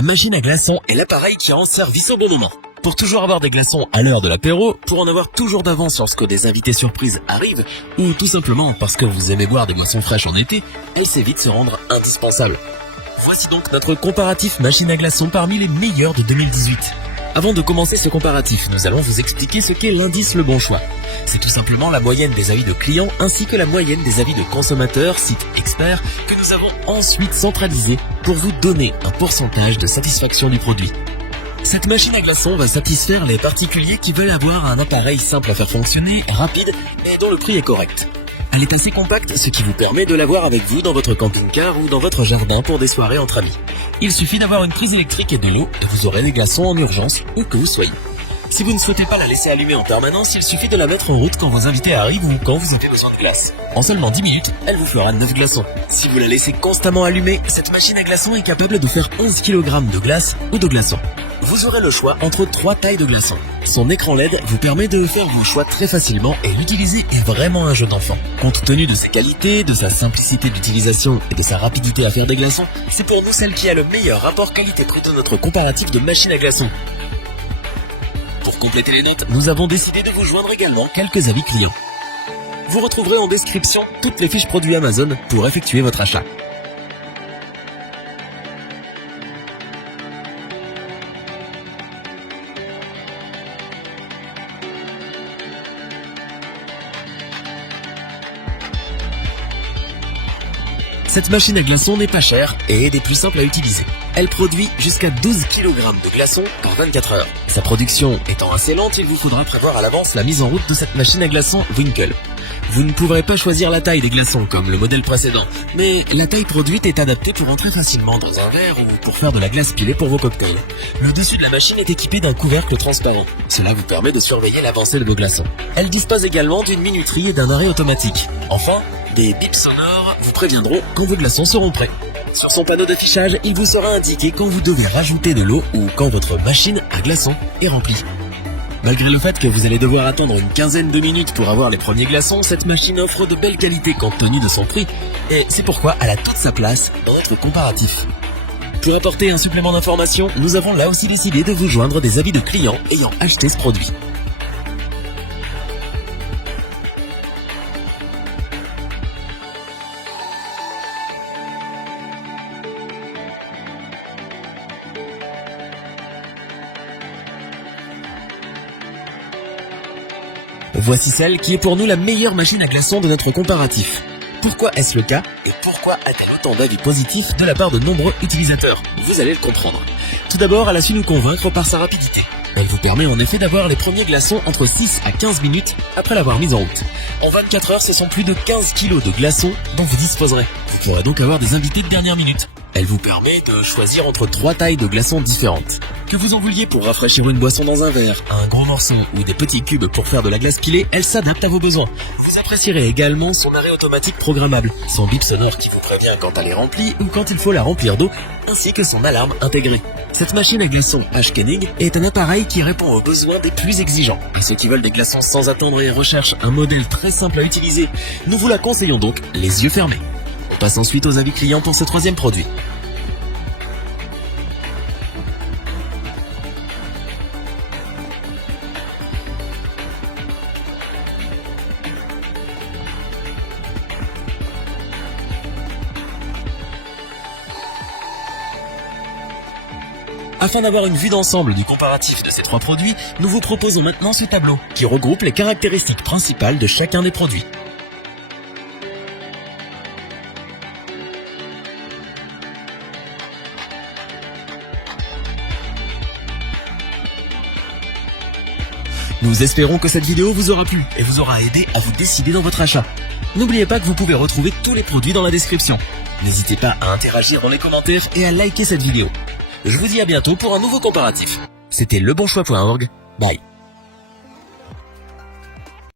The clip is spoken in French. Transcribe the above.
La machine à glaçons est l'appareil qui rend service au bon moment. Pour toujours avoir des glaçons à l'heure de l'apéro, pour en avoir toujours d'avance lorsque des invités surprises arrivent, ou tout simplement parce que vous aimez boire des boissons fraîches en été, elle sait vite se rendre indispensable. Voici donc notre comparatif machine à glaçons parmi les meilleurs de 2018. Avant de commencer ce comparatif, nous allons vous expliquer ce qu'est l'indice Le Bon Choix. C'est tout simplement la moyenne des avis de clients ainsi que la moyenne des avis de consommateurs, sites experts, que nous avons ensuite centralisé pour vous donner un pourcentage de satisfaction du produit. Cette machine à glaçons va satisfaire les particuliers qui veulent avoir un appareil simple à faire fonctionner, rapide et dont le prix est correct. Elle est assez compacte, ce qui vous permet de l'avoir avec vous dans votre camping-car ou dans votre jardin pour des soirées entre amis. Il suffit d'avoir une prise électrique et de l'eau et vous aurez des glaçons en urgence où que vous soyez. Si vous ne souhaitez pas la laisser allumer en permanence, il suffit de la mettre en route quand vos invités arrivent ou quand vous avez besoin de glace. En seulement 10 minutes, elle vous fera 9 glaçons. Si vous la laissez constamment allumée, cette machine à glaçons est capable de faire 11 kg de glace ou de glaçons. Vous aurez le choix entre 3 tailles de glaçons. Son écran LED vous permet de faire vos choix très facilement et l'utiliser est vraiment un jeu d'enfant. Compte tenu de ses qualités, de sa simplicité d'utilisation et de sa rapidité à faire des glaçons, c'est pour nous celle qui a le meilleur rapport qualité-prix de notre comparatif de machine à glaçons. Pour compléter les notes, nous avons décidé de vous joindre également quelques avis clients. Vous retrouverez en description toutes les fiches produits Amazon pour effectuer votre achat. Cette machine à glaçons n'est pas chère et est des plus simples à utiliser. Elle produit jusqu'à 12 kg de glaçons par 24 heures. Sa production étant assez lente, il vous faudra prévoir à l'avance la mise en route de cette machine à glaçons Winkle. Vous ne pourrez pas choisir la taille des glaçons comme le modèle précédent, mais la taille produite est adaptée pour entrer facilement dans un verre ou pour faire de la glace pilée pour vos cocktails. Le dessus de la machine est équipé d'un couvercle transparent. Cela vous permet de surveiller l'avancée de vos glaçons. Elle dispose également d'une minuterie et d'un arrêt automatique. Enfin, des bips sonores vous préviendront quand vos glaçons seront prêts. Sur son panneau d'affichage, il vous sera indiqué quand vous devez rajouter de l'eau ou quand votre machine à glaçons est remplie. Malgré le fait que vous allez devoir attendre une quinzaine de minutes pour avoir les premiers glaçons, cette machine offre de belles qualités compte tenu de son prix et c'est pourquoi elle a toute sa place dans notre comparatif. Pour apporter un supplément d'information, nous avons là aussi décidé de vous joindre des avis de clients ayant acheté ce produit. Voici celle qui est pour nous la meilleure machine à glaçons de notre comparatif. Pourquoi est-ce le cas et pourquoi a-t-elle autant d'avis positifs de la part de nombreux utilisateurs? Vous allez le comprendre. Tout d'abord, elle a su nous convaincre par sa rapidité. Elle vous permet en effet d'avoir les premiers glaçons entre 6 à 15 minutes après l'avoir mise en route. En 24 heures, ce sont plus de 15 kg de glaçons dont vous disposerez. Vous pourrez donc avoir des invités de dernière minute. Elle vous permet de choisir entre 3 tailles de glaçons différentes. Que vous en vouliez pour rafraîchir une boisson dans un verre, un gros morceau ou des petits cubes pour faire de la glace pilée, elle s'adapte à vos besoins. Vous apprécierez également son arrêt automatique programmable, son bip sonore qui vous prévient quand elle est remplie ou quand il faut la remplir d'eau, ainsi que son alarme intégrée. Cette machine à glaçons H-Koenig est un appareil qui répond aux besoins des plus exigeants. Et ceux qui veulent des glaçons sans attendre et recherchent un modèle très simple à utiliser, nous vous la conseillons donc les yeux fermés. On passe ensuite aux avis clients pour ce troisième produit. Afin d'avoir une vue d'ensemble du comparatif de ces 3 produits, nous vous proposons maintenant ce tableau qui regroupe les caractéristiques principales de chacun des produits. Nous espérons que cette vidéo vous aura plu et vous aura aidé à vous décider dans votre achat. N'oubliez pas que vous pouvez retrouver tous les produits dans la description. N'hésitez pas à interagir dans les commentaires et à liker cette vidéo. Je vous dis à bientôt pour un nouveau comparatif. C'était lebonchoix.org. Bye.